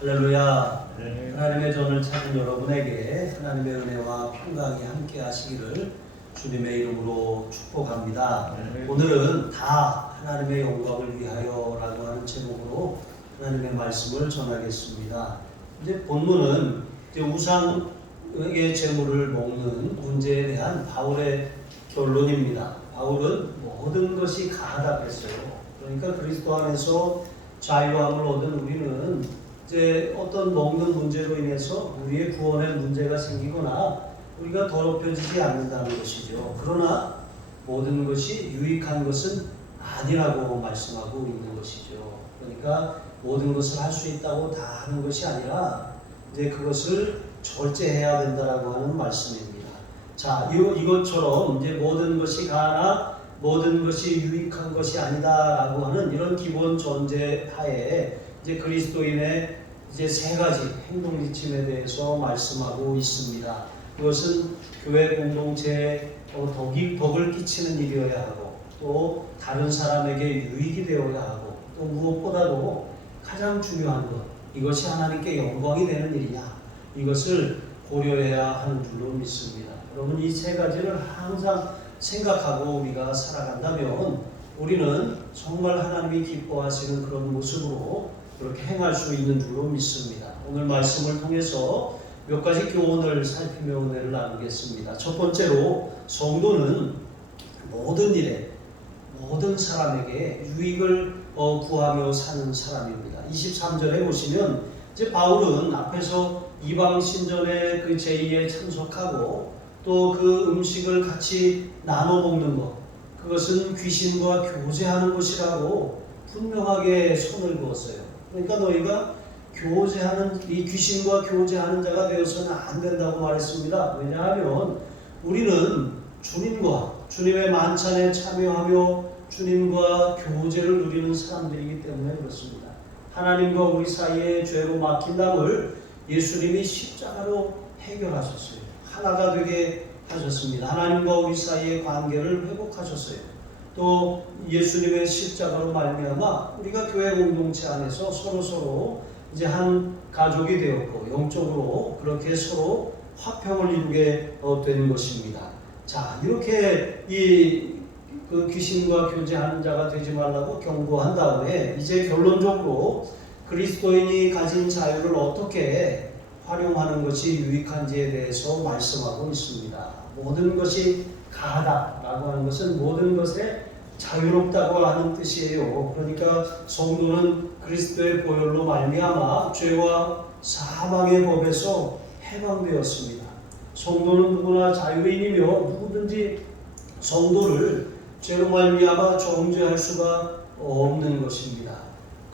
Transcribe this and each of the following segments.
할렐루야. 하나님의 전을 찾은 여러분에게 하나님의 은혜와 평강이 함께 하시기를 주님의 이름으로 축복합니다. 오늘은 다 하나님의 영광을 위하여라고 하는 제목으로 하나님의 말씀을 전하겠습니다. 이제 본문은 이제 우상의 제물을 먹는 문제에 대한 바울의 결론입니다. 바울은 모든 것이 가하다 그랬어요. 그러니까 그리스도 안에서 자유함을 얻은 우리는 이제 어떤 먹는 문제로 인해서 우리의 구원에 문제가 생기거나 우리가 더럽혀지지 않는다는 것이죠. 그러나 모든 것이 유익한 것은 아니라고 말씀하고 있는 것이죠. 그러니까 모든 것을 할 수 있다고 다 하는 것이 아니라 이제 그것을 절제해야 된다라고 하는 말씀입니다. 자, 이것처럼 이제 모든 것이 가하나 모든 것이 유익한 것이 아니다라고 하는 이런 기본 전제 하에 이제 그리스도인의 이제 세 가지 행동 지침에 대해서 말씀하고 있습니다. 그것은 교회 공동체에 덕을 끼치는 일이어야 하고 또 다른 사람에게 유익이 되어야 하고 또 무엇보다도 가장 중요한 것, 이것이 하나님께 영광이 되는 일이냐, 이것을 고려해야 하는 줄로 믿습니다. 여러분, 이 세 가지를 항상 생각하고 우리가 살아간다면 우리는 정말 하나님이 기뻐하시는 그런 모습으로 그렇게 행할 수 있는 줄로 믿습니다. 오늘 말씀을 통해서 몇 가지 교훈을 살피며 은혜를 나누겠습니다. 첫 번째로 성도는 모든 일에 모든 사람에게 유익을 구하며 사는 사람입니다. 23절에 보시면 이제 바울은 앞에서 이방 신전의 그 제의에 참석하고 또 그 음식을 같이 나눠 먹는 것, 그것은 귀신과 교제하는 것이라고 분명하게 손을 그었어요. 그러니까 너희가 이 귀신과 교제하는 자가 되어서는 안 된다고 말했습니다. 왜냐하면 우리는 주님과 주님의 만찬에 참여하며 주님과 교제를 누리는 사람들이기 때문에 그렇습니다. 하나님과 우리 사이에 죄로 막힌 담을 예수님이 십자가로 해결하셨어요. 하나가 되게 하셨습니다. 하나님과 우리 사이의 관계를 회복하셨어요. 또 예수님의 십자가로 말미암아 우리가 교회 공동체 안에서 서로 이제 한 가족이 되었고 영적으로 그렇게 서로 화평을 이루게 된 것입니다. 자, 이렇게 그 귀신과 교제하는 자가 되지 말라고 경고한 다음에 이제 결론적으로 그리스도인이 가진 자유를 어떻게 활용하는 것이 유익한지에 대해서 말씀하고 있습니다. 모든 것이 가하다라고 하는 것은 모든 것에 자유롭다고 하는 뜻이에요. 그러니까 성도는 그리스도의 보혈로 말미암아 죄와 사망의 법에서 해방되었습니다. 성도는 누구나 자유인이며 누구든지 성도를 죄로 말미암아 정죄할 수가 없는 것입니다.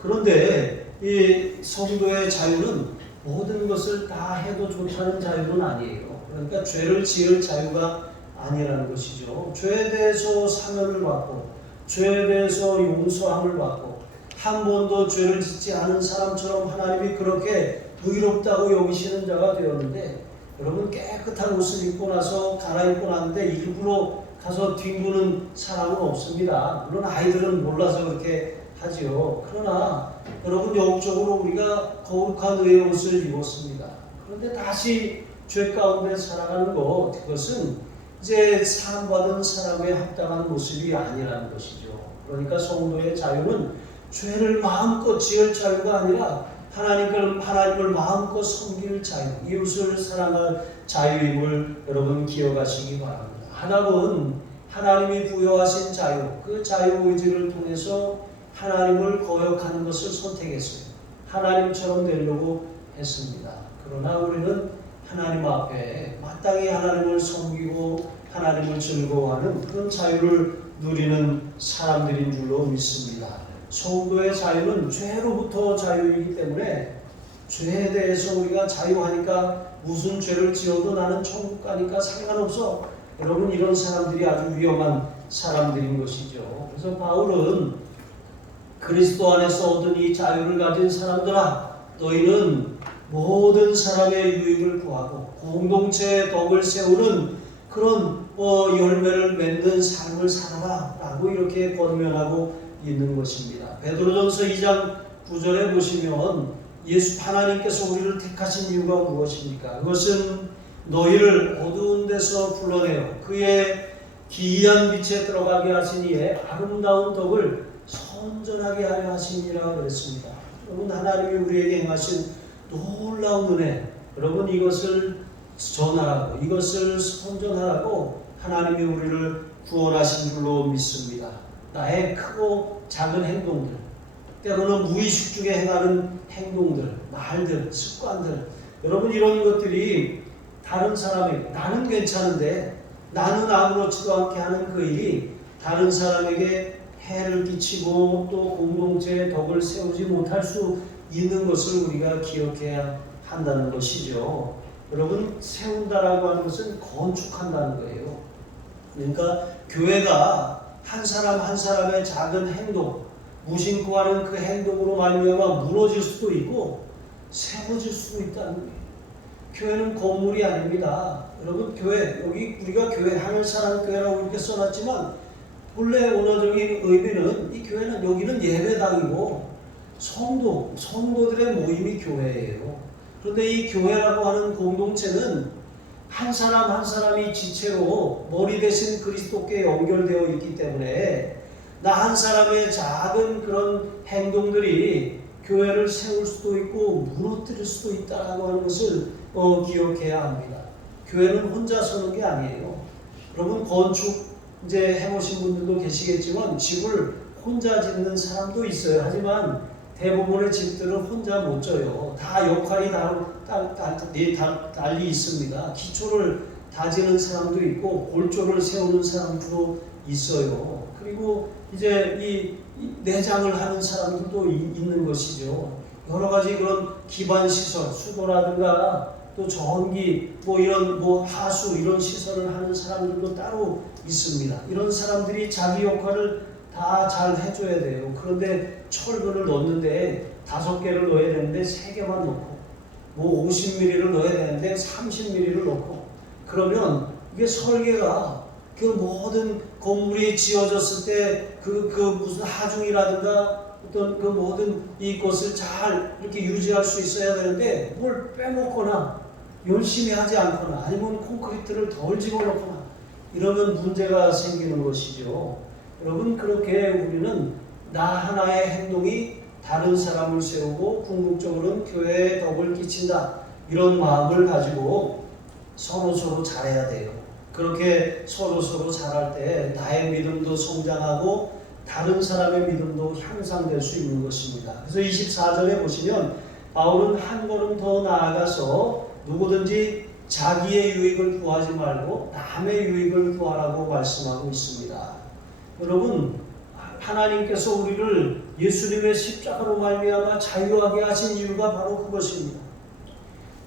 그런데 이 성도의 자유는 모든 것을 다 해도 좋다는 자유는 아니에요. 그러니까 죄를 지을 자유가 아니라는 것이죠. 죄에 대해서 사면을 받고 죄에 대해서 용서함을 받고 한 번도 죄를 짓지 않은 사람처럼 하나님이 그렇게 의롭다고 여기시는 자가 되었는데, 여러분, 깨끗한 옷을 입고 나서 갈아입고 났는데 일부러 가서 뒹구는 사람은 없습니다. 물론 아이들은 몰라서 그렇게 하지요. 그러나 여러분, 영적으로 우리가 거룩한 의의 옷을 입었습니다. 그런데 다시 죄 가운데 살아가는 것, 그것은 이제 사함받은 사람의 합당한 모습이 아니라는 것이죠. 그러니까 성도의 자유는 죄를 마음껏 지을 자유가 아니라 하나님을 마음껏 섬길 자유, 이웃을 사랑할 자유임을 여러분 기억하시기 바랍니다. 하나님은 하나님이 부여하신 자유, 그 자유의지를 통해서 하나님을 거역하는 것을 선택했어요. 하나님처럼 되려고 했습니다. 그러나 우리는 하나님 앞에 마땅히 하나님을 섬기고 하나님을 즐거워하는 그런 자유를 누리는 사람들인 줄로 믿습니다. 성도의 자유는 죄로부터 자유이기 때문에 죄에 대해서 우리가 자유하니까 무슨 죄를 지어도 나는 천국 가니까 상관없어. 여러분, 이런 사람들이 아주 위험한 사람들인 것이죠. 그래서 바울은 그리스도 안에서 얻은 이 자유를 가진 사람들아, 너희는 모든 사람의 유익을 구하고 공동체의 덕을 세우는 그런 열매를 맺는 삶을 살아라 라고 이렇게 권면하고 있는 것입니다. 베드로전서 2장 9절에 보시면 예수 하나님께서 우리를 택하신 이유가 무엇입니까? 그것은 너희를 어두운 데서 불러내어 그의 기이한 빛에 들어가게 하신 이의 아름다운 덕을 선전하게 하려 하심이라 그랬습니다. 여러분, 하나님이 우리에게 행하신 놀라운 은혜, 여러분 이것을 전하라고, 이것을 선전하라고 하나님이 우리를 구원하신 줄로 믿습니다. 나의 크고 작은 행동들, 때로는 무의식 중에 행하는 행동들, 말들, 습관들, 여러분 이런 것들이 다른 사람에게 나는 괜찮은데 나는 아무렇지도 않게 하는 그 일이 다른 사람에게 해를 끼치고 또 공동체의 덕을 세우지 못할 수 있는 것을 우리가 기억해야 한다는 것이죠. 여러분, 세운다라고 하는 것은 건축한다는 거예요. 그러니까 교회가 한 사람 한 사람의 작은 행동, 무심코 하는 그 행동으로 말미암아 무너질 수도 있고 세워질 수도 있다는 거예요. 교회는 건물이 아닙니다. 여러분, 교회, 여기 우리가 교회, 하늘사랑 교회라고 이렇게 써놨지만 본래 원어적인 의미는 이 교회는, 여기는 예배당이고 성도들의 모임이 교회예요. 그런데 이 교회라고 하는 공동체는 한 사람 한 사람이 지체로 머리 대신 그리스도께 연결되어 있기 때문에 나 한 사람의 작은 그런 행동들이 교회를 세울 수도 있고 무너뜨릴 수도 있다고 하는 것을 기억해야 합니다. 교회는 혼자 서는 게 아니에요. 여러분, 건축 이제 해보신 분들도 계시겠지만 집을 혼자 짓는 사람도 있어요. 하지만 대부분의 집들은 혼자 못 져요. 다 역할이 달리 있습니다. 기초를 다지는 사람도 있고 골조를 세우는 사람도 있어요. 그리고 이제 이 내장을 하는 사람들도 있는 것이죠. 여러 가지 그런 기반 시설, 수도라든가 또 전기, 이런 하수 이런 시설을 하는 사람들도 따로 있습니다. 이런 사람들이 자기 역할을 다 잘 해줘야 돼요. 그런데 철근을 넣는데 5개를 넣어야 되는데 3개만 넣고 50mm를 넣어야 되는데 30mm를 넣고, 그러면 이게 설계가 그 모든 건물이 지어졌을 때 그 무슨 하중이라든가 어떤 그 모든 이것을 잘 이렇게 유지할 수 있어야 되는데 뭘 빼먹거나 열심히 하지 않거나 아니면 콘크리트를 덜 집어넣거나 이러면 문제가 생기는 것이죠. 여러분, 그렇게 우리는 나 하나의 행동이 다른 사람을 세우고 궁극적으로는 교회에 덕을 끼친다, 이런 마음을 가지고 서로 잘해야 돼요. 그렇게 서로 잘할 때 나의 믿음도 성장하고 다른 사람의 믿음도 향상될 수 있는 것입니다. 그래서 24절에 보시면 바울은 한 걸음 더 나아가서 누구든지 자기의 유익을 구하지 말고 남의 유익을 구하라고 말씀하고 있습니다. 여러분, 하나님께서 우리를 예수님의 십자가로 말미암아 자유하게 하신 이유가 바로 그것입니다.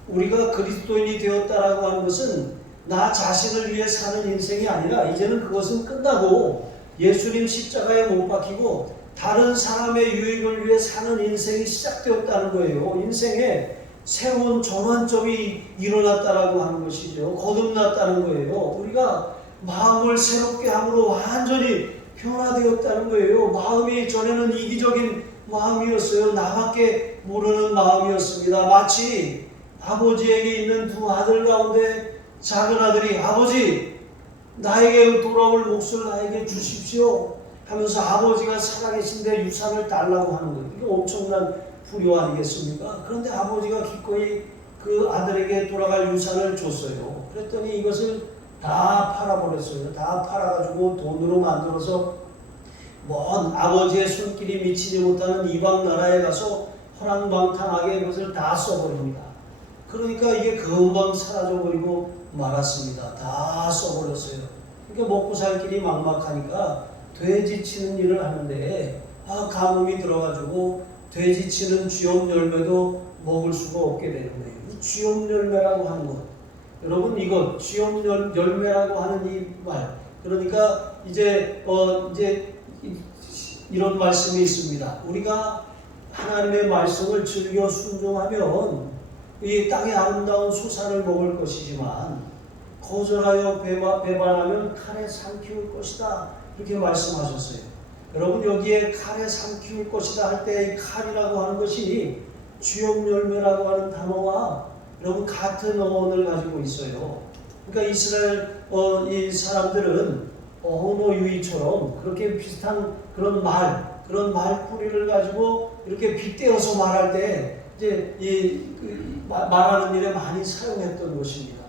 우리가 그리스도인이 되었다라고 하는 것은 나 자신을 위해 사는 인생이 아니라 이제는 그것은 끝나고 예수님 십자가에 못 박히고 다른 사람의 유익을 위해 사는 인생이 시작되었다는 거예요. 인생에 새로운 전환점이 일어났다라고 하는 것이죠. 거듭났다는 거예요. 우리가 마음을 새롭게 함으로 완전히 변화되었다는 거예요. 마음이 전에는 이기적인 마음이었어요. 나밖에 모르는 마음이었습니다. 마치 아버지에게 있는 두 아들 가운데 작은 아들이 아버지, 나에게 돌아올 몫을 나에게 주십시오 하면서 아버지가 살아계신데 유산을 달라고 하는 거예요. 이게 엄청난 불효 아니겠습니까? 그런데 아버지가 기꺼이 그 아들에게 돌아갈 유산을 줬어요. 그랬더니 이것을 다 팔아버렸어요. 다 팔아가지고 돈으로 만들어서 먼 아버지의 손길이 미치지 못하는 이방 나라에 가서 허랑방탕하게 그것을 다 써버립니다. 그러니까 이게 금방 사라져버리고 말았습니다. 다 써버렸어요. 그러니까 먹고 살 길이 막막하니까 돼지 치는 일을 하는데 가뭄이 들어가지고 돼지 치는 쥐엄 열매도 먹을 수가 없게 되는 거예요. 이 쥐엄 열매라고 하는 것, 여러분, 이거 쥐엄 열매라고 하는 이 말, 그러니까 이제 이런 말씀이 있습니다. 우리가 하나님의 말씀을 즐겨 순종하면 이 땅의 아름다운 수산을 먹을 것이지만 거절하여 배반하면 칼에 삼키울 것이다, 이렇게 말씀하셨어요. 여러분, 여기에 칼에 삼키울 것이다 할 때 이 칼이라고 하는 것이 주역 열매라고 하는 단어와 여러분 같은 어원을 가지고 있어요. 그러니까 이스라엘 이 사람들은 언어 유희처럼 그렇게 비슷한 그런 말풀이를 가지고 이렇게 빗대어서 말할 때 이제 말하는 일에 많이 사용했던 것입니다.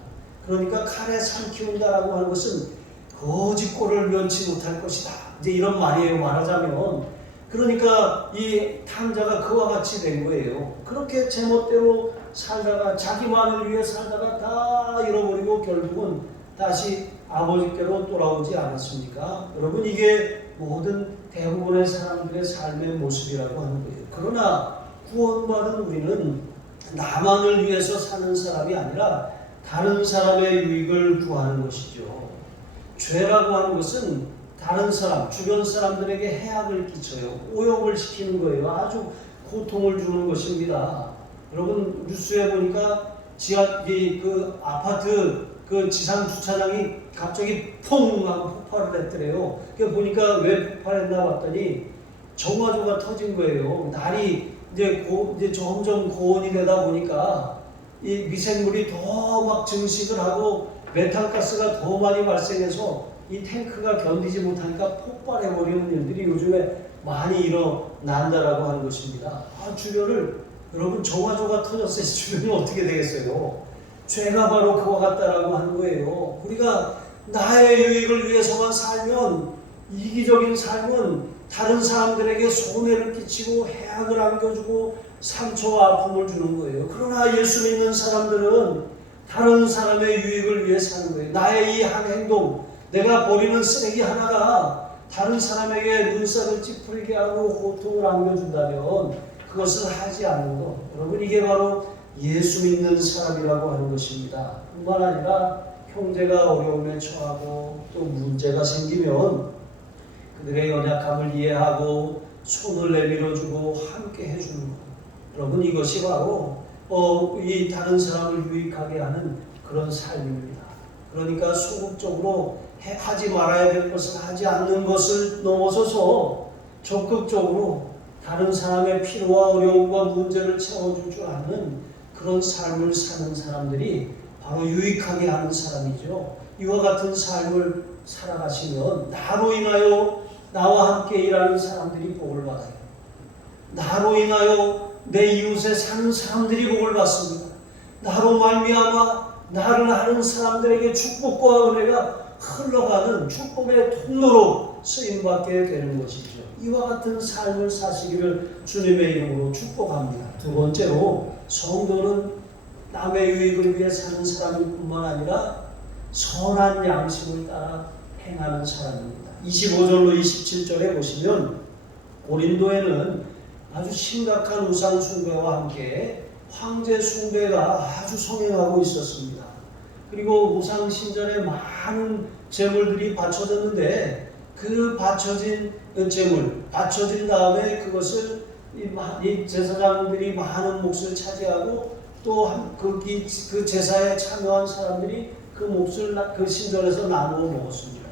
그러니까 칼에 삼키운다라고 하는 것은 거짓골을 면치 못할 것이다. 이제 이런 말이에요. 말하자면. 그러니까 이 탕자가 그와 같이 된 거예요. 그렇게 제멋대로 살다가 자기만을 위해 살다가 다 잃어버리고 결국은 다시 아버지께로 돌아오지 않았습니까? 여러분 이게 모든 대부분의 사람들의 삶의 모습이라고 하는 거예요. 그러나 구원받은 우리는 나만을 위해서 사는 사람이 아니라 다른 사람의 유익을 구하는 것이죠. 죄라고 하는 것은 다른 사람, 주변 사람들에게 해악을 끼쳐요. 오염을 시키는 거예요. 아주 고통을 주는 것입니다. 여러분 뉴스에 보니까 아파트 그 지상 주차장이 갑자기 퐁 하고 폭발을 했더래요. 그러니까 보니까 왜 폭발했나 봤더니 정화조가 터진 거예요. 날이 이제 점점 고온이 되다 보니까 이 미생물이 더 막 증식을 하고 메탄가스가 더 많이 발생해서 이 탱크가 견디지 못하니까 폭발해버리는 일들이 요즘에 많이 일어난다라고 하는 것입니다. 주변을 여러분 정화조가 터졌을 때 주변이 어떻게 되겠어요? 죄가 바로 그와 같다라고 하는 거예요. 우리가 나의 유익을 위해서만 살면 이기적인 삶은 다른 사람들에게 손해를 끼치고 해악을 안겨주고 상처와 아픔을 주는 거예요. 그러나 예수 믿는 사람들은 다른 사람의 유익을 위해 사는 거예요. 나의 이 한 행동, 내가 버리는 쓰레기 하나가 다른 사람에게 눈살을 찌푸리게 하고 고통을 안겨준다면 그것을 하지 않는 것. 여러분 이게 바로 예수 믿는 사람이라고 하는 것입니다. 뿐만 아니라 형제가 어려움에 처하고 또 문제가 생기면 그들의 연약함을 이해하고 손을 내밀어주고 함께 해주는 것. 여러분 이것이 바로 이 다른 사람을 유익하게 하는 그런 삶입니다. 그러니까 소극적으로 하지 말아야 될 것을 하지 않는 것을 넘어서서 적극적으로 다른 사람의 필요와 어려움과 문제를 채워줄 줄 아는 그런 삶을 사는 사람들이 바로 유익하게 하는 사람이죠. 이와 같은 삶을 살아가시면 나로 인하여 나와 함께 일하는 사람들이 복을 받아요. 나로 인하여 내 이웃에 사는 사람들이 복을 받습니다. 나로 말미암아 나를 아는 사람들에게 축복과 은혜가 흘러가는 축복의 통로로 쓰임받게 되는 것이죠. 이와 같은 삶을 사시기를 주님의 이름으로 축복합니다. 두 번째로 성도는 남의 유익을 위해 사는 사람일 뿐만 아니라 선한 양심을 따라 행하는 사람입니다. 25절로 27절에 보시면 고린도에는 아주 심각한 우상 숭배와 함께 황제 숭배가 아주 성행하고 있었습니다. 그리고 우상 신전에 많은 제물들이 바쳐졌는데 그 바쳐진 제물, 바쳐진 다음에 그것을 이 제사장들이 많은 몫을 차지하고 또 그 제사에 참여한 사람들이 그 몫을 그 신전에서 나누어 먹었습니다.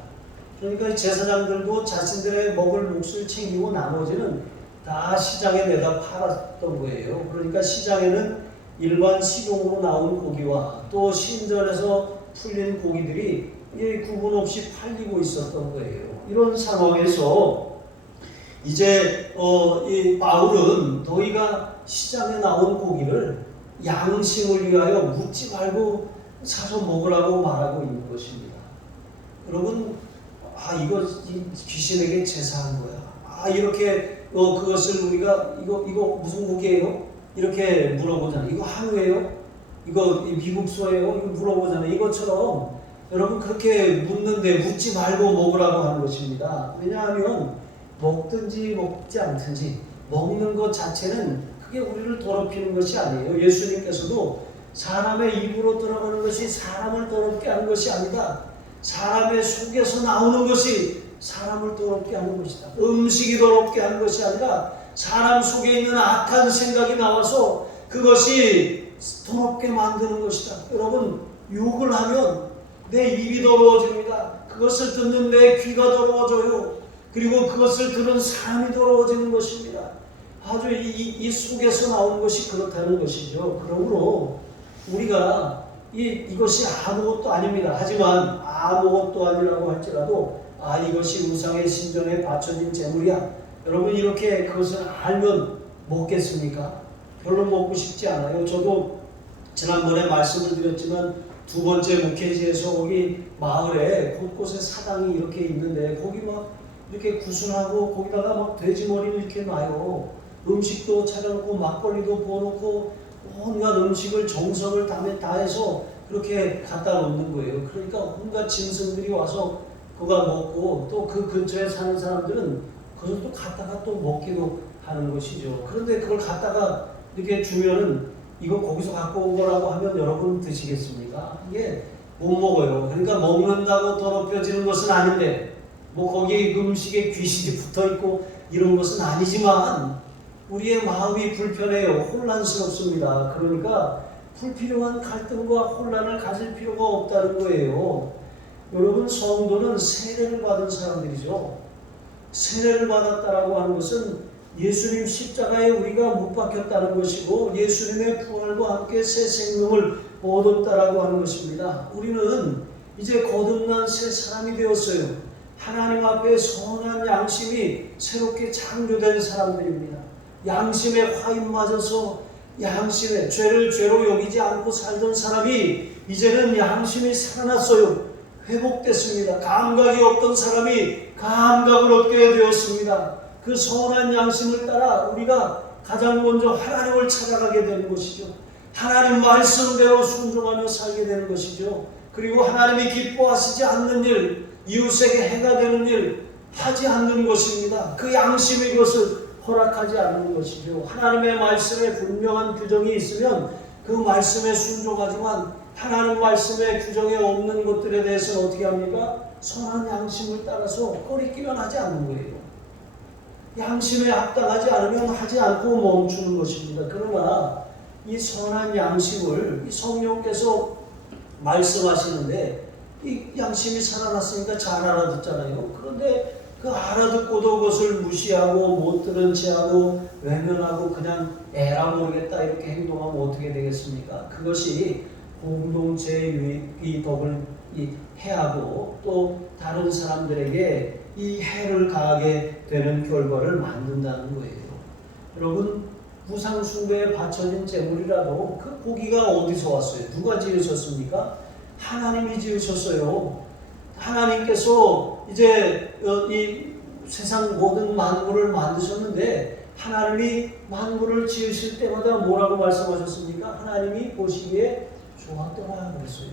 그러니까 제사장들도 자신들의 먹을 몫을 챙기고 나머지는 다 시장에 내다 팔았던 거예요. 그러니까 시장에는 일반 식용으로 나온 고기와 또 신전에서 풀린 고기들이 구분 없이 팔리고 있었던 거예요. 이런 상황에서 이제 이 바울은 너희가 시장에 나온 고기를 양심을 위하여 묻지 말고 사서 먹으라고 말하고 있는 것입니다. 여러분, 이거 귀신에게 제사한 거야. 이렇게 그것을 우리가 이거 무슨 고기예요? 이렇게 물어보잖아요. 이거 한우예요? 이거 미국소예요? 이거 물어보잖아요. 이것처럼 여러분 그렇게 묻는데 묻지 말고 먹으라고 하는 것입니다. 왜냐하면 먹든지 먹지 않든지 먹는 것 자체는 그게 우리를 더럽히는 것이 아니에요. 예수님께서도 사람의 입으로 들어가는 것이 사람을 더럽게 하는 것이 아니다. 사람의 속에서 나오는 것이 사람을 더럽게 하는 것이다. 음식이 더럽게 하는 것이 아니라 사람 속에 있는 악한 생각이 나와서 그것이 더럽게 만드는 것이다. 여러분, 욕을 하면 내 입이 더러워집니다. 그것을 듣는 내 귀가 더러워져요. 그리고 그것을 들은 사람이 더러워지는 것입니다. 아주 이 속에서 나온 것이 그렇다는 것이죠. 그러므로 우리가 이것이 아무것도 아닙니다. 하지만 아무것도 아니라고 할지라도 이것이 우상의 신전에 바쳐진 제물이야. 여러분 이렇게 그것을 알면 먹겠습니까? 별로 먹고 싶지 않아요. 저도 지난번에 말씀을 드렸지만 두 번째 목회지에서 거기 마을에 곳곳에 사당이 이렇게 있는데 거기 막 이렇게 구순하고 거기다가 막 돼지머리를 이렇게 놔요. 음식도 차려놓고 막걸리도 부어놓고 온갖 음식을 정성을 다해서 그렇게 갖다 놓는 거예요. 그러니까 온갖 짐승들이 와서 그거 먹고 또 그 근처에 사는 사람들은 그것을 또 갖다가 또 먹기도 하는 것이죠. 그런데 그걸 갖다가 이렇게 주면은 이거 거기서 갖고 온 거라고 하면 여러분 드시겠습니까? 이게 못 먹어요. 그러니까 먹는다고 더럽혀지는 것은 아닌데 뭐 거기 음식에 귀신이 붙어 있고 이런 것은 아니지만 우리의 마음이 불편해요. 혼란스럽습니다. 그러니까 불필요한 갈등과 혼란을 가질 필요가 없다는 거예요. 여러분 성도는 세례를 받은 사람들이죠. 세례를 받았다라고 하는 것은 예수님 십자가에 우리가 못 박혔다는 것이고 예수님의 부활과 함께 새 생명을 얻었다라고 하는 것입니다. 우리는 이제 거듭난 새 사람이 되었어요. 하나님 앞에 선한 양심이 새롭게 창조된 사람들입니다. 양심에 화인 맞아서 양심에 죄를 죄로 여기지 않고 살던 사람이 이제는 양심이 살아났어요. 회복됐습니다. 감각이 없던 사람이 감각을 얻게 되었습니다. 그 선한 양심을 따라 우리가 가장 먼저 하나님을 찾아가게 되는 것이죠. 하나님 말씀대로 순종하며 살게 되는 것이죠. 그리고 하나님이 기뻐하시지 않는 일, 이웃에게 해가 되는 일 하지 않는 것입니다. 그 양심이 그것을 허락하지 않는 것이죠. 하나님의 말씀에 분명한 규정이 있으면 그 말씀에 순종하지만 하나님 말씀의 규정에 없는 것들에 대해서는 어떻게 합니까? 선한 양심을 따라서 꺼리끼면 하지 않는 거예요. 양심에 합당하지 않으면 하지 않고 멈추는 것입니다. 그러나 이 선한 양심을 이 성령께서 말씀하시는데 이 양심이 살아났으니까 잘 알아듣잖아요. 그런데 그 알아듣고도 그것을 무시하고 못 들은 채하고 외면하고 그냥 에라 모르겠다 이렇게 행동하면 어떻게 되겠습니까? 그것이 공동체의 유익이 덕을 해하고 또 다른 사람들에게 이 해를 가하게 되는 결과를 만든다는 거예요. 여러분 우상 숭배에 바쳐진 제물이라도 그 고기가 어디서 왔어요? 누가 지으셨습니까? 하나님이 지으셨어요. 하나님께서 이제 이 세상 모든 만물을 만드셨는데 하나님이 만물을 지으실 때마다 뭐라고 말씀하셨습니까? 하나님이 보시기에 좋았더라 그랬어요.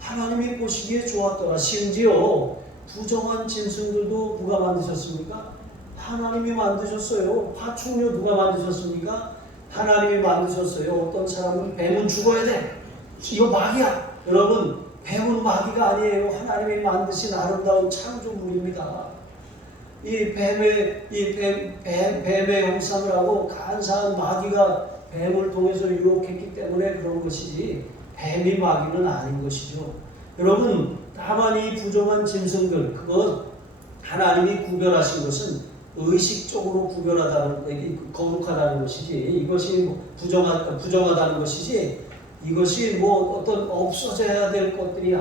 하나님이 보시기에 좋았더라. 심지어 부정한 짐승들도 누가 만드셨습니까? 하나님이 만드셨어요. 파충류 누가 만드셨습니까? 하나님이 만드셨어요. 어떤 사람은 뱀은 죽어야 돼. 이거 마귀야. 여러분 뱀은 마귀가 아니에요. 하나님이 만드신 아름다운 창조물입니다. 이 뱀의 형상을 하고 간사한 마귀가 뱀을 통해서 유혹했기 때문에 그런 것이지 뱀이 마귀는 아닌 것이죠. 여러분 다만 이 부정한 짐승들 그것 하나님이 구별하신 것은 의식적으로 구별하다는 거룩하다는 것이지 이것이 부정하다는 것이지 이것이 뭐 어떤 없어져야 될 것들이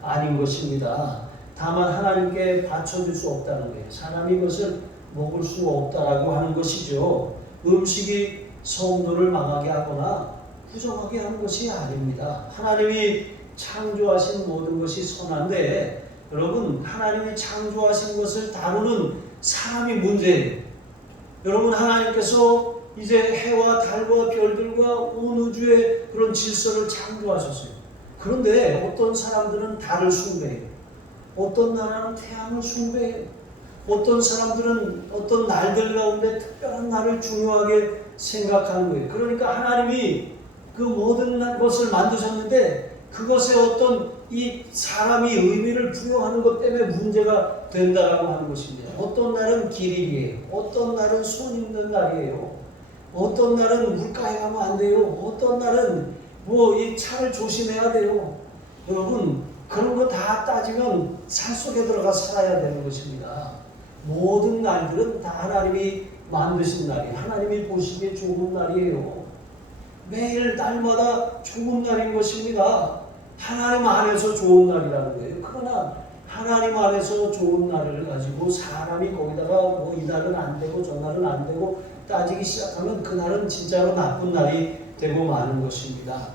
아닌 것입니다. 다만 하나님께 바쳐줄 수 없다는 거예요. 사람이 이것을 먹을 수 없다라고 하는 것이죠. 음식이 성도를 망하게 하거나 부정하게 하는 것이 아닙니다. 하나님이 창조하신 모든 것이 선한데 여러분 하나님이 창조하신 것을 다루는 사람이 문제예요. 여러분 하나님께서 이제 해와 달과 별들과 온 우주의 그런 질서를 창조하셨어요. 그런데 어떤 사람들은 달을 숭배해요. 어떤 나라는 태양을 숭배해요. 어떤 사람들은 어떤 날들 가운데 특별한 날을 중요하게 생각하는 거예요. 그러니까 하나님이 그 모든 것을 만드셨는데 그것에 어떤 이 사람이 의미를 부여하는 것 때문에 문제가 된다라고 하는 것입니다. 어떤 날은 길일이에요. 어떤 날은 손 있는 날이에요. 어떤 날은 물가에 가면 안 돼요. 어떤 날은 뭐 이 차를 조심해야 돼요. 여러분 그런 거 다 따지면 산 속에 들어가 살아야 되는 것입니다. 모든 날들은 다 하나님이 만드신 날이 하나님이 보시기에 좋은 날이에요. 매일 날마다 좋은 날인 것입니다. 하나님 안에서 좋은 날이라는 거예요. 그러나 하나님 안에서 좋은 날을 가지고 사람이 거기다가 뭐 이 날은 안 되고 저 날은 안 되고 따지기 시작하면 그날은 진짜로 나쁜 날이 되고 마는 것입니다.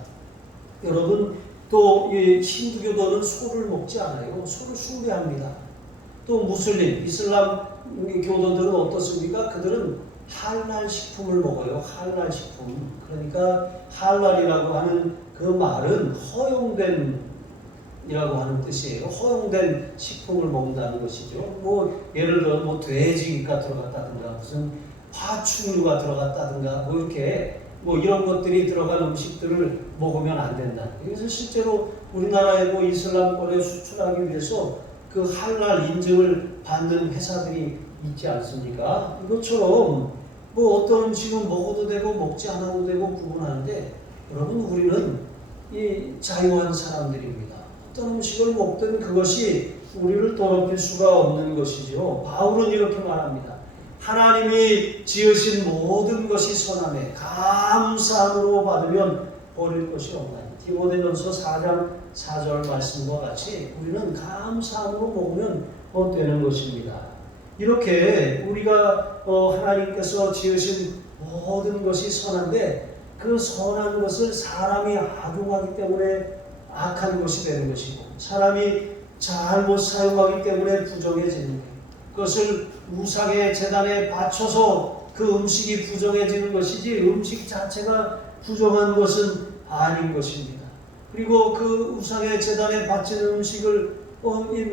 여러분, 또 힌두교도는 소를 먹지 않아요. 소를 숭배합니다. 또 무슬림, 이슬람 교도들은 어떻습니까? 그들은 할랄 식품을 먹어요. 할랄 식품. 그러니까 할랄이라고 하는 그 말은 허용된 이라고 하는 뜻이에요. 허용된 식품을 먹는다는 것이죠. 뭐 예를 들어 뭐 돼지가 들어갔다든가 무슨 파충류가 들어갔다든가 뭐 이렇게 뭐 이런 것들이 들어간 음식들을 먹으면 안 된다. 그래서 실제로 우리나라에 뭐 이슬람권에 수출하기 위해서 그 할랄 인증을 받는 회사들이 있지 않습니까? 이것처럼 뭐 어떤 음식은 먹어도 되고 먹지 않아도 되고 구분하는데, 여러분, 우리는 이 자유한 사람들입니다. 어떤 음식을 먹든 그것이 우리를 더럽힐 수가 없는 것이죠. 바울은 이렇게 말합니다. 하나님이 지으신 모든 것이 선하매 감사함으로 받으면 버릴 것이 없나니. 디모데전서 4장 4절 말씀과 같이 우리는 감사함으로 먹으면 되는 것입니다. 이렇게 우리가 하나님께서 지으신 모든 것이 선한데 그 선한 것을 사람이 악용하기 때문에 악한 것이 되는 것이고, 사람이 잘못 사용하기 때문에 부정해지는 거예요. 그것을 우상의 제단에 바쳐서 그 음식이 부정해지는 것이지 음식 자체가 부정한 것은 아닌 것입니다. 그리고 그 우상의 제단에 바치는 음식을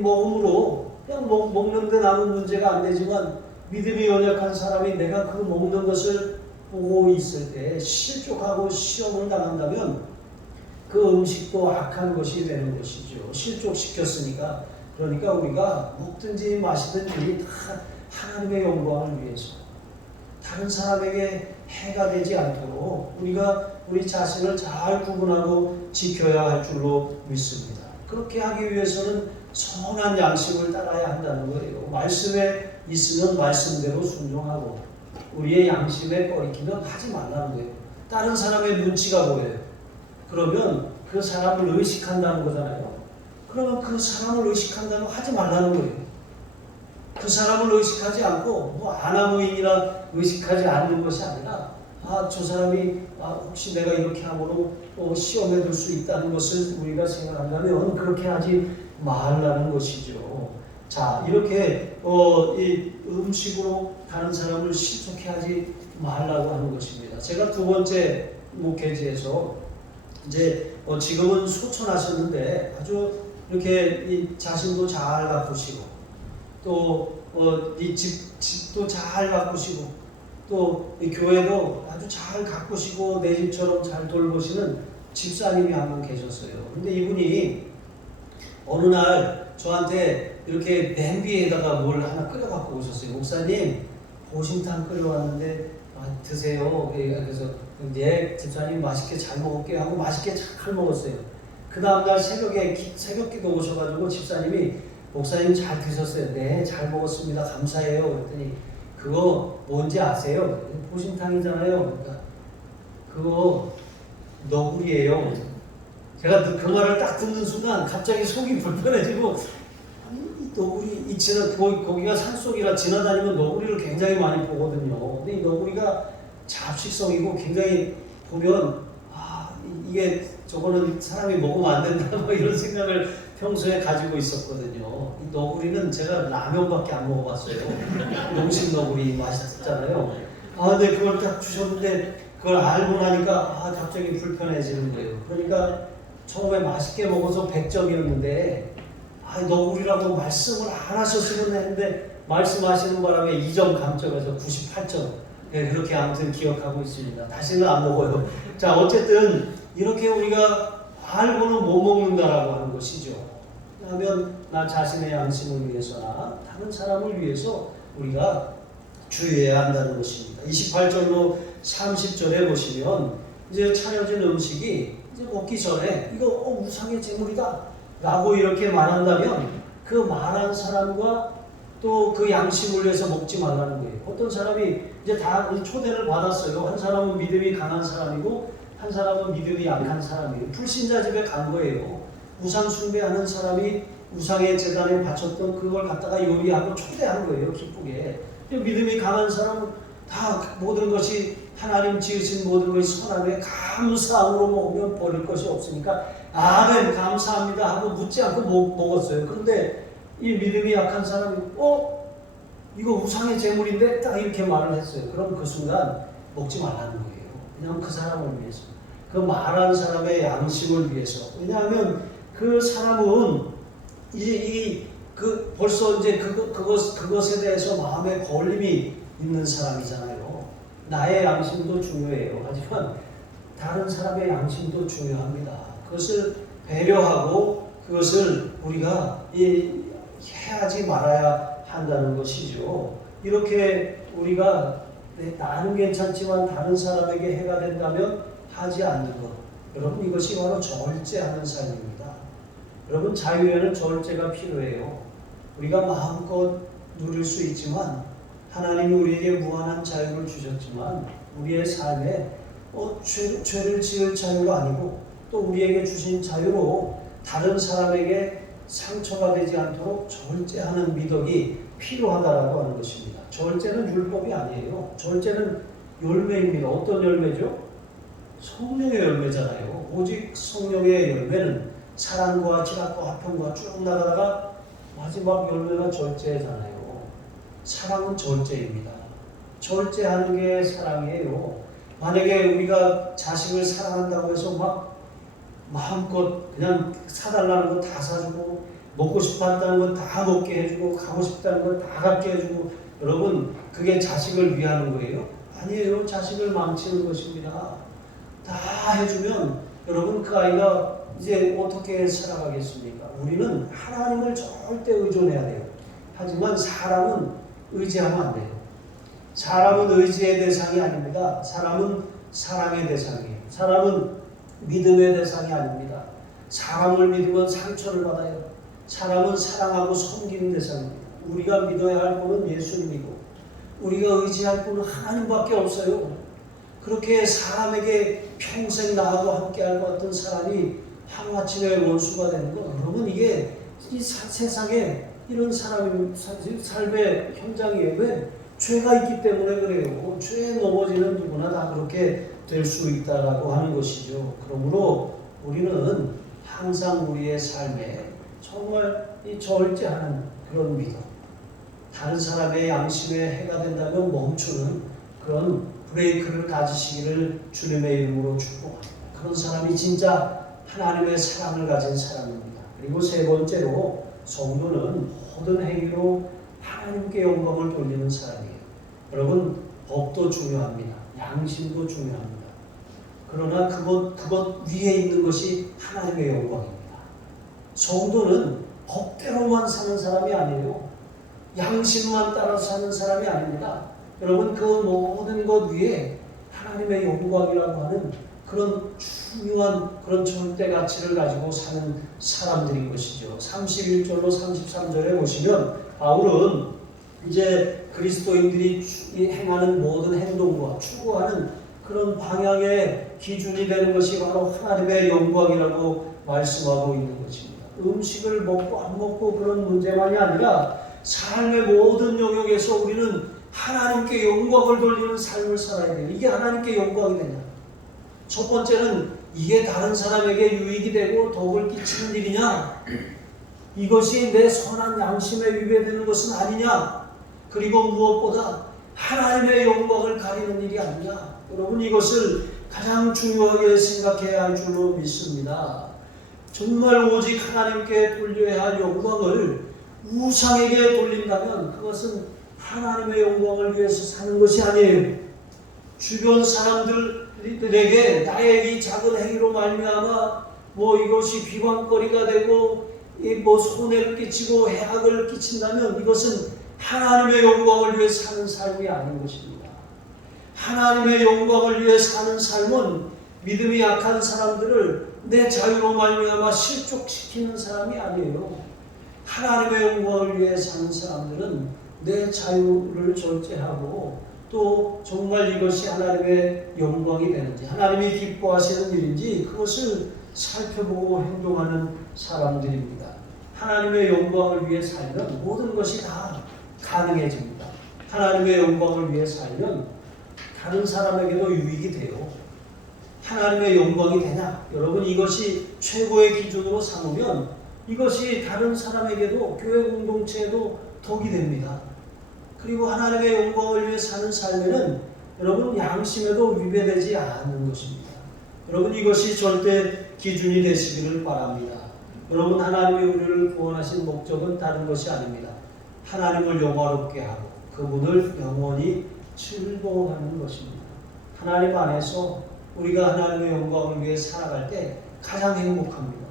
먹음으로 그냥 먹는데 남은 문제가 안 되지만, 믿음이 연약한 사람이 내가 그 먹는 것을 보고 있을 때 실족하고 시험을 당한다면 그 음식도 악한 것이 되는 것이죠. 실족시켰으니까. 그러니까 우리가 먹든지 마시든지 다 하나님의 영광을 위해서, 다른 사람에게 해가 되지 않도록 우리가 우리 자신을 잘 구분하고 지켜야 할 줄로 믿습니다. 그렇게 하기 위해서는 선한 양식을 따라야 한다는 거예요. 말씀에 있으면 말씀대로 순종하고 우리의 양심에 꺼리키면 하지 말라는 거예요. 다른 사람의 눈치가 보여요. 그러면 그 사람을 의식한다는 거잖아요. 그러면 그 사람을 의식한다면 하지 말라는 거예요. 그 사람을 의식하지 않고 뭐 아나무인이나 의식하지 않는 것이 아니라 저 사람이 혹시 내가 이렇게 함으로 시험에 들 수 있다는 것을 우리가 생각한다면 그렇게 하지 말라는 것이죠. 자, 이렇게 이 음식으로 다른 사람을 실족해 하지 말라고 하는 것입니다. 제가 두 번째 목회지에서 이제 지금은 소천하셨는데 아주 이렇게 이 자신도 잘 가꾸시고 또 이 집도 잘 가꾸시고 또 이 교회도 아주 잘 가꾸시고 내 집처럼 잘 돌보시는 집사님이 한 분 계셨어요. 근데 이분이 어느 날 저한테 이렇게 냄비에다가 뭘 하나 끓여갖고 오셨어요. 목사님, 보신탕 끓여왔는데 드세요. 그래서 예, 집사님 맛있게 잘 먹을게요 하고 맛있게 잘 먹었어요. 그 다음날 새벽기도 오셔가지고 집사님이 목사님 잘 드셨어요. 네, 잘 먹었습니다. 감사해요. 그랬더니 그거 뭔지 아세요? 보신탕이잖아요. 그러니까 그거 너구리예요. 제가 그 말을 딱 듣는 순간 갑자기 속이 불편해지고, 아니, 이 너구리, 거기가 산속이라 지나다니면 너구리를 굉장히 많이 보거든요. 근데 이 너구리가 잡식성이고 굉장히 보면 이게 저거는 사람이 먹으면 안 된다 뭐 이런 생각을 평소에 가지고 있었거든요. 이 너구리는 제가 라면밖에 안 먹어봤어요. 농심 너구리 맛있었잖아요. 근데 그걸 딱 주셨는데 그걸 알고 나니까 갑자기 불편해지는 거예요. 그러니까 처음에 맛있게 먹어서 100점이었는데 너구리라고 말씀을 안 하셨으면 했는데 말씀하시는 바람에 2점 감점해서 98점. 네, 그렇게 아무튼 기억하고 있습니다. 다시는 안 먹어요. 자, 어쨌든 이렇게 우리가 알고는 못 먹는다라고 하는 것이죠. 그러면 나 자신의 양심을 위해서나 다른 사람을 위해서 우리가 주의해야 한다는 것입니다. 28절로 30절에 보시면 이제 차려진 음식이 이제 먹기 전에 이거 우상의 제물이다 라고 이렇게 말한다면 그 말한 사람과 또 그 양심을 위해서 먹지 말라는 거예요. 어떤 사람이 이제 다 초대를 받았어요. 한 사람은 믿음이 강한 사람이고 한 사람은 믿음이 약한 사람이에요. 불신자 집에 간 거예요. 우상 숭배하는 사람이 우상의 제단에 바쳤던 그걸 갖다가 요리하고 초대한 거예요. 기쁘게. 믿음이 강한 사람은 다 모든 것이 하나님 지으신 모든 것이 선함에 감사함으로 먹으면 버릴 것이 없으니까 아멘 감사합니다 하고 묻지 않고 먹었어요. 그런데 이 믿음이 약한 사람이 이거 우상의 제물인데 딱 이렇게 말을 했어요. 그럼 그 순간 먹지 말라는 거예요. 왜냐하면 그 사람을 위해서, 그 말하는 사람의 양심을 위해서. 왜냐하면 그 사람은 이제 벌써 이제 그것에 대해서 마음에 걸림이 있는 사람이잖아요. 나의 양심도 중요해요. 하지만 다른 사람의 양심도 중요합니다. 그것을 배려하고 그것을 우리가 해야지 말아야 한다는 것이죠. 이렇게 우리가 나는 괜찮지만 다른 사람에게 해가 된다면 하지 않는 것. 여러분 이것이 바로 절제하는 삶입니다. 여러분 자유에는 절제가 필요해요. 우리가 마음껏 누릴 수 있지만 하나님이 우리에게 무한한 자유를 주셨지만 우리의 삶에 죄를 지을 자유가 아니고 또 우리에게 주신 자유로 다른 사람에게 상처가 되지 않도록 절제하는 미덕이 필요하다라고 하는 것입니다. 절제는 율법이 아니에요. 절제는 열매입니다. 어떤 열매죠? 성령의 열매잖아요. 오직 성령의 열매는 사랑과 기락과 화평과 쭉 나가다가 마지막 열매가 절제잖아요. 사랑은 절제입니다. 절제하는 게 사랑이에요. 만약에 우리가 자식을 사랑한다고 해서 막 마음껏 그냥 사달라는 거 다 사주고 먹고 싶었다는 건 다 먹게 해주고 가고 싶다는 건 다 갖게 해주고 여러분 그게 자식을 위하는 거예요? 아니에요. 자식을 망치는 것입니다. 다 해주면 여러분 그 아이가 이제 어떻게 살아가겠습니까? 우리는 하나님을 절대 의존해야 돼요. 하지만 사람은 의지하면 안 돼요. 사람은 의지의 대상이 아닙니다. 사람은 사랑의 대상이에요. 사람은 믿음의 대상이 아닙니다. 사람을 믿으면 상처를 받아요. 사람은 사랑하고 섬기는 대상입니다. 우리가 믿어야 할 분은 예수님이고 우리가 의지할 분은 하나님밖에 없어요. 그렇게 사람에게 평생 나하고 함께할 것 같은 사람이 하루아침에 원수가 되는 거 여러분 이게 이 세상에 이런 사람이 삶의 현장이에요. 왜? 죄가 있기 때문에 그래요. 죄에 넘어지는 누구나 다 그렇게 될 수 있다라고 하는 것이죠. 그러므로 우리는 항상 우리의 삶에 정말 이 절제하는 그런 믿음, 다른 사람의 양심에 해가 된다면 멈추는 그런 브레이크를 가지시기를 주님의 이름으로 축복합니다. 그런 사람이 진짜 하나님의 사랑을 가진 사람입니다. 그리고 세 번째로 성도는 모든 행위로 하나님께 영광을 돌리는 사람이에요. 여러분 법도 중요합니다. 양심도 중요합니다. 그러나 그것 위에 있는 것이 하나님의 영광입니다. 성도는 법대로만 사는 사람이 아니에요. 양심만 따라서 사는 사람이 아닙니다. 여러분 그 모든 것 위에 하나님의 영광이라고 하는 그런 중요한 그런 절대 가치를 가지고 사는 사람들인 것이죠. 31절로 33절에 보시면 바울은 이제 그리스도인들이 행하는 모든 행동과 추구하는 그런 방향의 기준이 되는 것이 바로 하나님의 영광이라고 말씀하고 있는 것입니다. 음식을 먹고 안 먹고 그런 문제만이 아니라 삶의 모든 영역에서 우리는 하나님께 영광을 돌리는 삶을 살아야 돼요. 이게 하나님께 영광이 되냐? 첫 번째는 이게 다른 사람에게 유익이 되고 덕을 끼치는 일이냐? 이것이 내 선한 양심에 위배되는 것은 아니냐? 그리고 무엇보다 하나님의 영광을 가리는 일이 아니냐? 여러분 이것을 가장 중요하게 생각해야 할 줄로 믿습니다. 정말 오직 하나님께 돌려야 할 영광을 우상에게 돌린다면 그것은 하나님의 영광을 위해서 사는 것이 아니에요. 주변 사람들에게 나의 이 작은 행위로 말미암아 이것이 비방거리가 되고 손해를 끼치고 해악을 끼친다면 이것은 하나님의 영광을 위해 사는 삶이 아닌 것입니다. 하나님의 영광을 위해 사는 삶은 믿음이 약한 사람들을 내 자유로 말미암아 실족시키는 사람이 아니에요. 하나님의 영광을 위해 사는 사람들은 내 자유를 절제하고 또 정말 이것이 하나님의 영광이 되는지 하나님이 기뻐하시는 일인지 그것을 살펴보고 행동하는 사람들입니다. 하나님의 영광을 위해 살면 모든 것이 다 가능해집니다. 하나님의 영광을 위해 살면 다른 사람에게도 유익이 돼요. 하나님의 영광이 되냐? 여러분 이것이 최고의 기준으로 삼으면 이것이 다른 사람에게도 교회 공동체에도 덕이 됩니다. 그리고 하나님의 영광을 위해 사는 삶에는 여러분 양심에도 위배되지 않는 것입니다. 여러분 이것이 절대 기준이 되시기를 바랍니다. 여러분 하나님이 우리를 구원하신 목적은 다른 것이 아닙니다. 하나님을 영화롭게 하고 그분을 영원히 즐거워하는 것입니다. 하나님 안에서 우리가 하나님의 영광을 위해 살아갈 때 가장 행복합니다.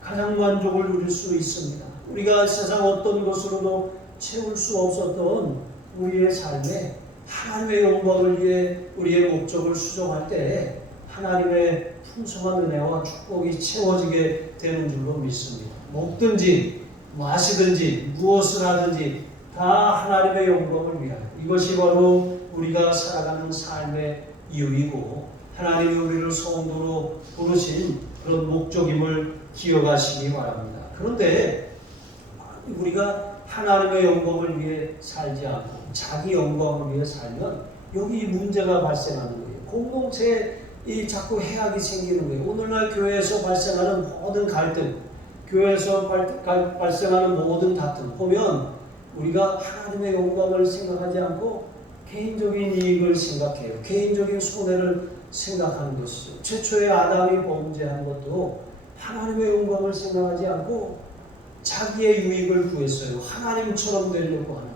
가장 만족을 누릴 수 있습니다. 우리가 세상 어떤 것으로도 채울 수 없었던 우리의 삶에 하나님의 영광을 위해 우리의 목적을 수정할 때 하나님의 풍성한 은혜와 축복이 채워지게 되는 줄로 믿습니다. 먹든지 마시든지 무엇을 하든지 다 하나님의 영광을 위하여 이것이 바로 우리가 살아가는 삶의 이유이고 하나님이 우리를 성도로 부르신 그런 목적임을 기억하시기 바랍니다. 그런데 우리가 하나님의 영광을 위해 살지 않고 자기 영광을 위해 살면 여기 문제가 발생하는 거예요. 공동체에 자꾸 해악이 생기는 거예요. 오늘날 교회에서 발생하는 모든 갈등, 교회에서 발생하는 모든 다툼 보면 우리가 하나님의 영광을 생각하지 않고 개인적인 이익을 생각해요. 개인적인 손해를 생각하는 것이죠. 최초의 아담이 범죄한 것도 하나님의 영광을 생각하지 않고 자기의 유익을 구했어요. 하나님처럼 되려고 하는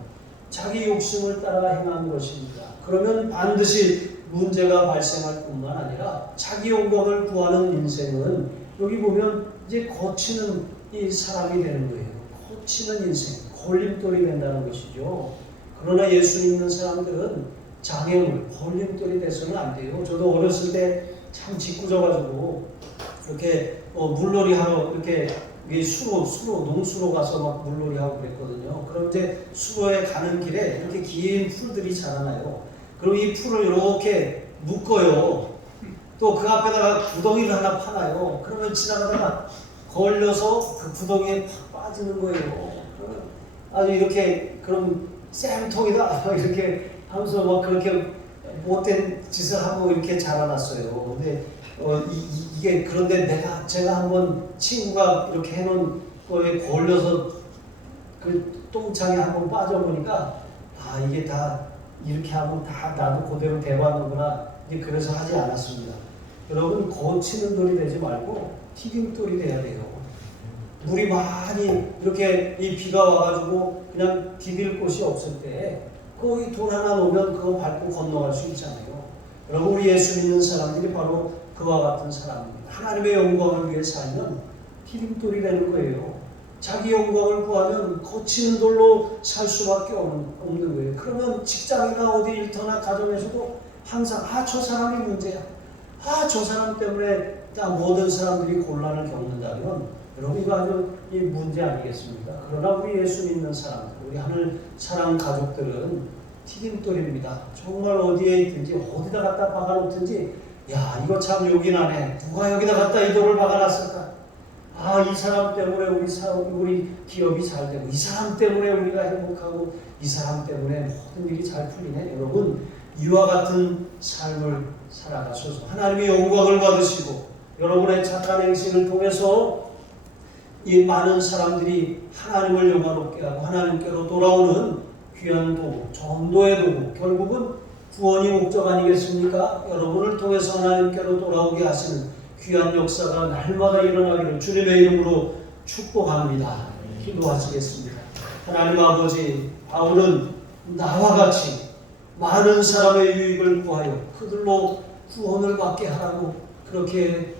자기 욕심을 따라 행한 것입니다. 그러면 반드시 문제가 발생할 뿐만 아니라 자기 영광을 구하는 인생은 여기 보면 이제 거치는 이 사람이 되는 거예요. 거치는 인생, 걸림돌이 된다는 것이죠. 그러나 예수 믿는 사람들은 장애물, 걸림돌이 돼서는 안 돼요. 저도 어렸을 때 참 짓궂어가지고 이렇게 물놀이 하러 이렇게 수로 농수로 가서 막 물놀이 하고 그랬거든요. 그럼 이제 수로에 가는 길에 이렇게 긴 풀들이 자라나요. 그럼 이 풀을 이렇게 묶어요. 또 그 앞에다가 구덩이를 하나 파나요. 그러면 지나가다가 걸려서 그 구덩이에 팍 빠지는 거예요. 아주 이렇게 그럼 쌤통이다 이렇게 하면서 막 그렇게 못된 짓을 하고 이렇게 자라났어요. 근데 이게 그런데 제가 한번 친구가 이렇게 해놓은 거에 걸려서 그 똥창에 한번 빠져보니까 이게 다 이렇게 하면 다 나도 그대로 돼봤는구나. 이제 그래서 하지 않았습니다. 여러분 거치는 돌이 되지 말고 튀김돌이 돼야 돼요. 물이 많이 이렇게 이 비가 와가지고 그냥 디딜 곳이 없을 때 거기 돌 하나 놓으면 그거 밟고 건너갈 수 있잖아요. 여러분 우리 예수 믿는 사람들이 바로 그와 같은 사람입니다. 하나님의 영광을 위해 살면 디딤돌이 되는 거예요. 자기 영광을 구하면 거치는 돌로 살 수밖에 없는 거예요. 그러면 직장이나 어디 일터나 가정에서도 항상 저 사람이 문제야. 저 사람 때문에 모든 사람들이 곤란을 겪는다면 여러분 이거 아주 이 문제 아니겠습니까? 그러나 우리 예수 믿는 사람들, 우리 하늘 사랑 가족들은 튀김돌입니다. 정말 어디에 있든지 어디다 갖다 박아놓든지 야 이거 참 요긴하네. 누가 여기다 갖다 이 돌을 박아놨을까? 이 사람 때문에 우리 기업이 잘 되고 이 사람 때문에 우리가 행복하고 이 사람 때문에 모든 일이 잘 풀리네. 여러분 이와 같은 삶을 살아가셔서 하나님의 영광을 받으시고 여러분의 착한 행실을 통해서 이 많은 사람들이 하나님을 영화롭게 하고 하나님께로 돌아오는 귀한 도구, 전도의 도구, 결국은 구원이 목적 아니겠습니까? 여러분을 통해서 하나님께로 돌아오게 하시는 귀한 역사가 날마다 일어나기를 주님의 이름으로 축복합니다. 기도하시겠습니다. 하나님 아버지, 바울은 나와 같이 많은 사람의 유익을 구하여 그들로 구원을 받게 하라고 그렇게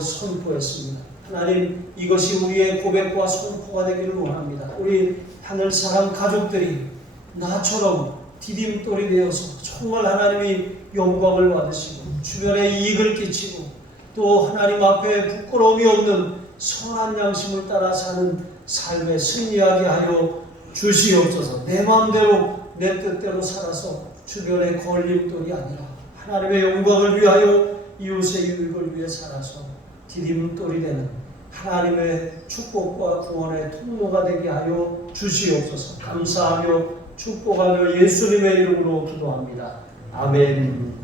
선포했습니다. 하나님 이것이 우리의 고백과 선포가 되기를 원합니다. 우리 하늘사람 가족들이 나처럼 디딤돌이 되어서 정말 하나님이 영광을 받으시고 주변에 이익을 끼치고 또 하나님 앞에 부끄러움이 없는 선한 양심을 따라 사는 삶에 승리하게 하여 주시옵소서. 내 마음대로 내 뜻대로 살아서 주변의 걸림돌이 아니라 하나님의 영광을 위하여 이웃의 유익을 위해 살아서 디딤돌이 되는 하나님의 축복과 구원의 통로가 되게 하여 주시옵소서. 감사하며 축복하며 예수님의 이름으로 기도합니다. 아멘.